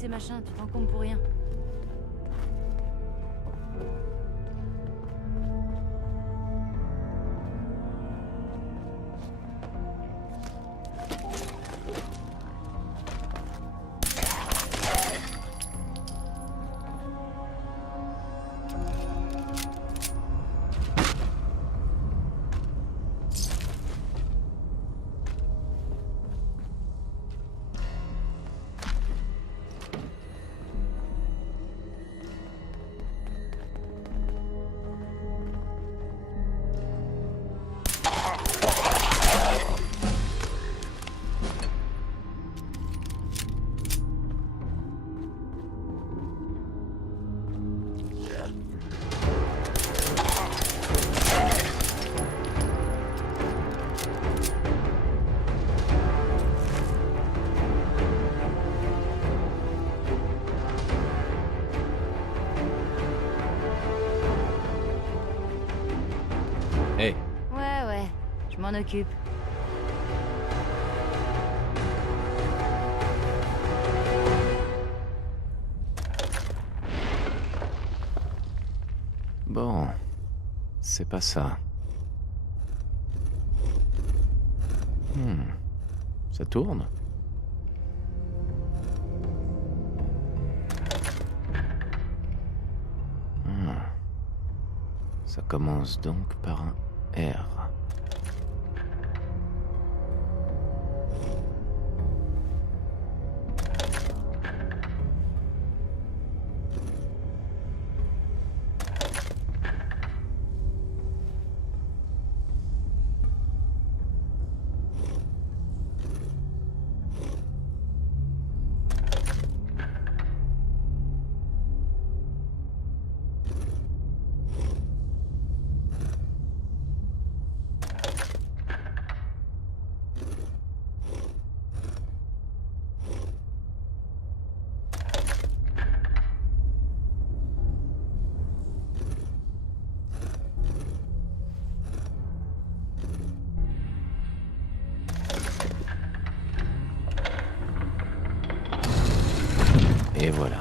ces machins, tu t'en comptes pour rien. Hey, Ouais, je m'en occupe. bon, c'est pas ça. Ça tourne? Ça commence donc par un R. Et voilà.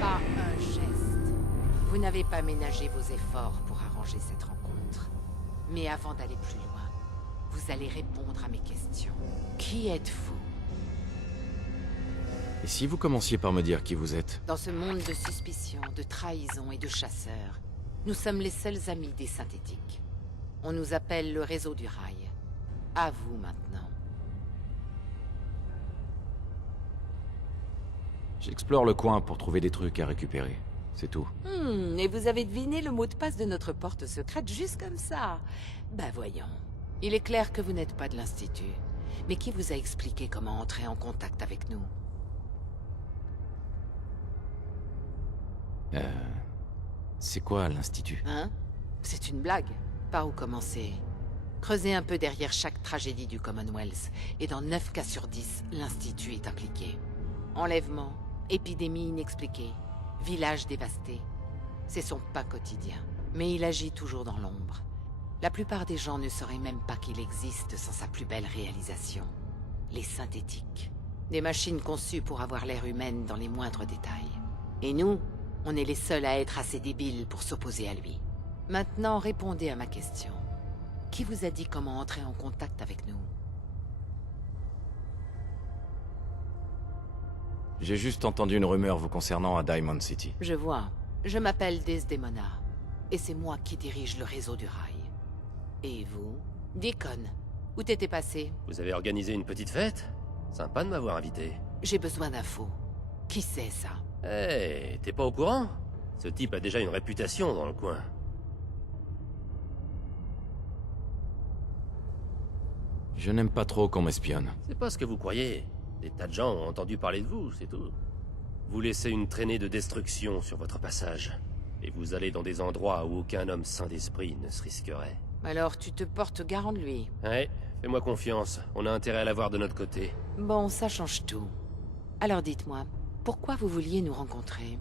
Pas un geste. Vous n'avez pas ménagé vos efforts pour arranger cette rencontre. Mais avant d'aller plus loin, vous allez répondre à mes questions. Qui êtes-vous? Et si vous commenciez par me dire qui vous êtes? Dans ce monde de suspicion, de trahison et de chasseurs, nous sommes les seuls amis des synthétiques. On nous appelle le réseau du rail. À vous maintenant. J'explore le coin pour trouver des trucs à récupérer. C'est tout. Et vous avez deviné le mot de passe de notre porte secrète juste comme ça. Bah voyons. Il est clair que vous n'êtes pas de l'Institut. Mais qui vous a expliqué comment entrer en contact avec nous? C'est quoi l'Institut? Hein? C'est une blague. Par où commencer? Creusez un peu derrière chaque tragédie du Commonwealth, et dans 9 cas sur 10, l'Institut est impliqué. Enlèvement, épidémie inexpliquée, village dévasté. C'est son pas quotidien. Mais il agit toujours dans l'ombre. La plupart des gens ne sauraient même pas qu'il existe sans sa plus belle réalisation. Les synthétiques. Des machines conçues pour avoir l'air humaine dans les moindres détails. Et nous, on est les seuls à être assez débiles pour s'opposer à lui. Maintenant, répondez à ma question. Qui vous a dit comment entrer en contact avec nous? J'ai juste entendu une rumeur vous concernant à Diamond City. Je vois. Je m'appelle Desdemona. Et c'est moi qui dirige le réseau du rail. Et vous? Deacon, où t'étais passé? Vous avez organisé une petite fête? Sympa de m'avoir invité. J'ai besoin d'infos. Qui c'est, ça? Hey, t'es pas au courant? Ce type a déjà une réputation dans le coin. Je n'aime pas trop qu'on m'espionne. C'est pas ce que vous croyez. Des tas de gens ont entendu parler de vous, c'est tout. Vous laissez une traînée de destruction sur votre passage. Et vous allez dans des endroits où aucun homme sain d'esprit ne se risquerait. Alors tu te portes garant de lui. Ouais, fais-moi confiance. On a intérêt à l'avoir de notre côté. Bon, ça change tout. Alors dites-moi, pourquoi vous vouliez nous rencontrer?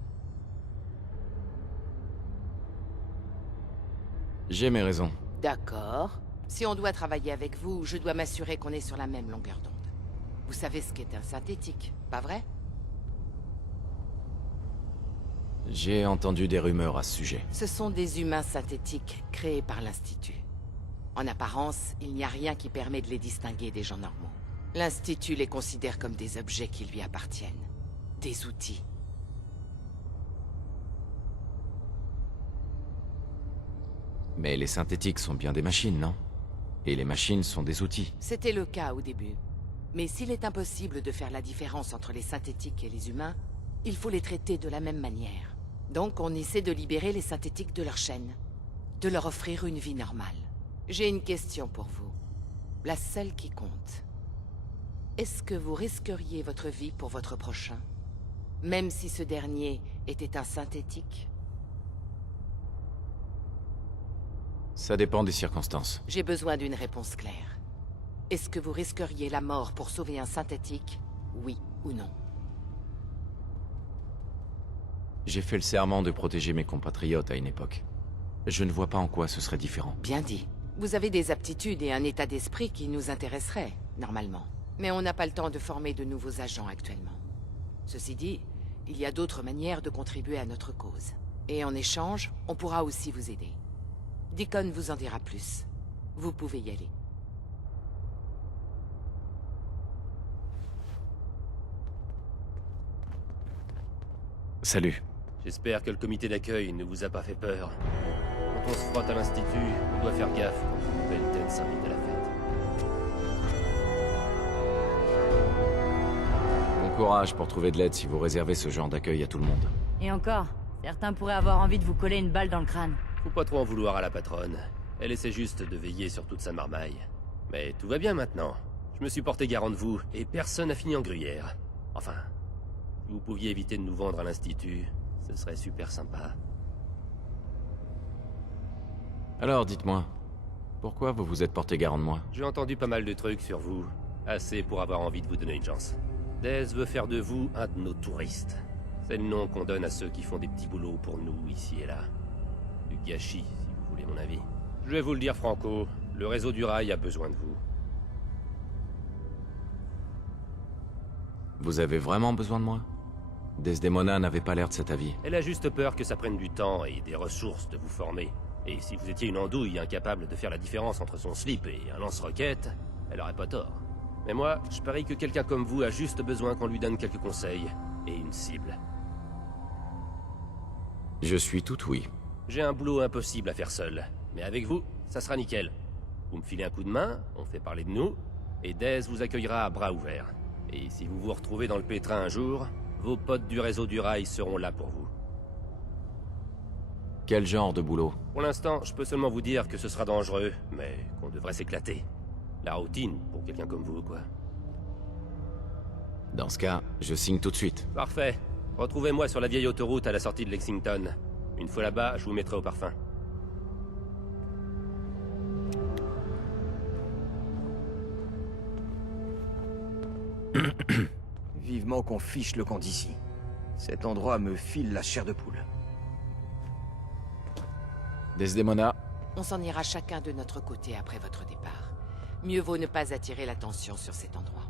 J'ai mes raisons. D'accord. Si on doit travailler avec vous, je dois m'assurer qu'on est sur la même longueur d'onde. Vous savez ce qu'est un synthétique, pas vrai? J'ai entendu des rumeurs à ce sujet. Ce sont des humains synthétiques créés par l'Institut. En apparence, il n'y a rien qui permet de les distinguer des gens normaux. L'Institut les considère comme des objets qui lui appartiennent. Des outils. Mais les synthétiques sont bien des machines, non? Et les machines sont des outils. C'était le cas au début. Mais s'il est impossible de faire la différence entre les synthétiques et les humains, il faut les traiter de la même manière. Donc on essaie de libérer les synthétiques de leur chaîne. De leur offrir une vie normale. J'ai une question pour vous. La seule qui compte. Est-ce que vous risqueriez votre vie pour votre prochain? Même si ce dernier était un synthétique? Ça dépend des circonstances. J'ai besoin d'une réponse claire. Est-ce que vous risqueriez la mort pour sauver un synthétique? Oui ou non? J'ai fait le serment de protéger mes compatriotes à une époque. Je ne vois pas en quoi ce serait différent. Bien dit. Vous avez des aptitudes et un état d'esprit qui nous intéresseraient, normalement. Mais on n'a pas le temps de former de nouveaux agents actuellement. Ceci dit, il y a d'autres manières de contribuer à notre cause. Et en échange, on pourra aussi vous aider. Deacon vous en dira plus. Vous pouvez y aller. Salut. J'espère que le comité d'accueil ne vous a pas fait peur. Quand on se frotte à l'Institut, on doit faire gaffe quand une nouvelle tête s'invite à la fête. Bon courage pour trouver de l'aide si vous réservez ce genre d'accueil à tout le monde. Et encore, certains pourraient avoir envie de vous coller une balle dans le crâne. Faut pas trop en vouloir à la patronne. Elle essaie juste de veiller sur toute sa marmaille. Mais tout va bien maintenant. Je me suis porté garant de vous, et personne n'a fini en gruyère. Enfin, si vous pouviez éviter de nous vendre à l'Institut, ce serait super sympa. Alors, dites-moi, pourquoi vous vous êtes porté garant de moi? J'ai entendu pas mal de trucs sur vous. Assez pour avoir envie de vous donner une chance. Dez veut faire de vous un de nos touristes. C'est le nom qu'on donne à ceux qui font des petits boulots pour nous, ici et là. Du gâchis, si vous voulez mon avis. Je vais vous le dire franco, le réseau du rail a besoin de vous. Vous avez vraiment besoin de moi? Desdemona n'avait pas l'air de cet avis. Elle a juste peur que ça prenne du temps et des ressources de vous former. Et si vous étiez une andouille incapable de faire la différence entre son slip et un lance-roquette, elle aurait pas tort. Mais moi, je parie que quelqu'un comme vous a juste besoin qu'on lui donne quelques conseils et une cible. Je suis tout oui. J'ai un boulot impossible à faire seul, mais avec vous, ça sera nickel. Vous me filez un coup de main, on fait parler de nous, et Dez vous accueillera à bras ouverts. Et si vous vous retrouvez dans le pétrin un jour, vos potes du réseau du rail seront là pour vous. Quel genre de boulot? Pour l'instant, je peux seulement vous dire que ce sera dangereux, mais qu'on devrait s'éclater. La routine, pour quelqu'un comme vous, quoi. Dans ce cas, je signe tout de suite. Parfait. Retrouvez-moi sur la vieille autoroute à la sortie de Lexington. Une fois là-bas, je vous mettrai au parfum. Vivement qu'on fiche le camp d'ici. Cet endroit me file la chair de poule. Desdemona, On s'en ira chacun de notre côté après votre départ. Mieux vaut ne pas attirer l'attention sur cet endroit.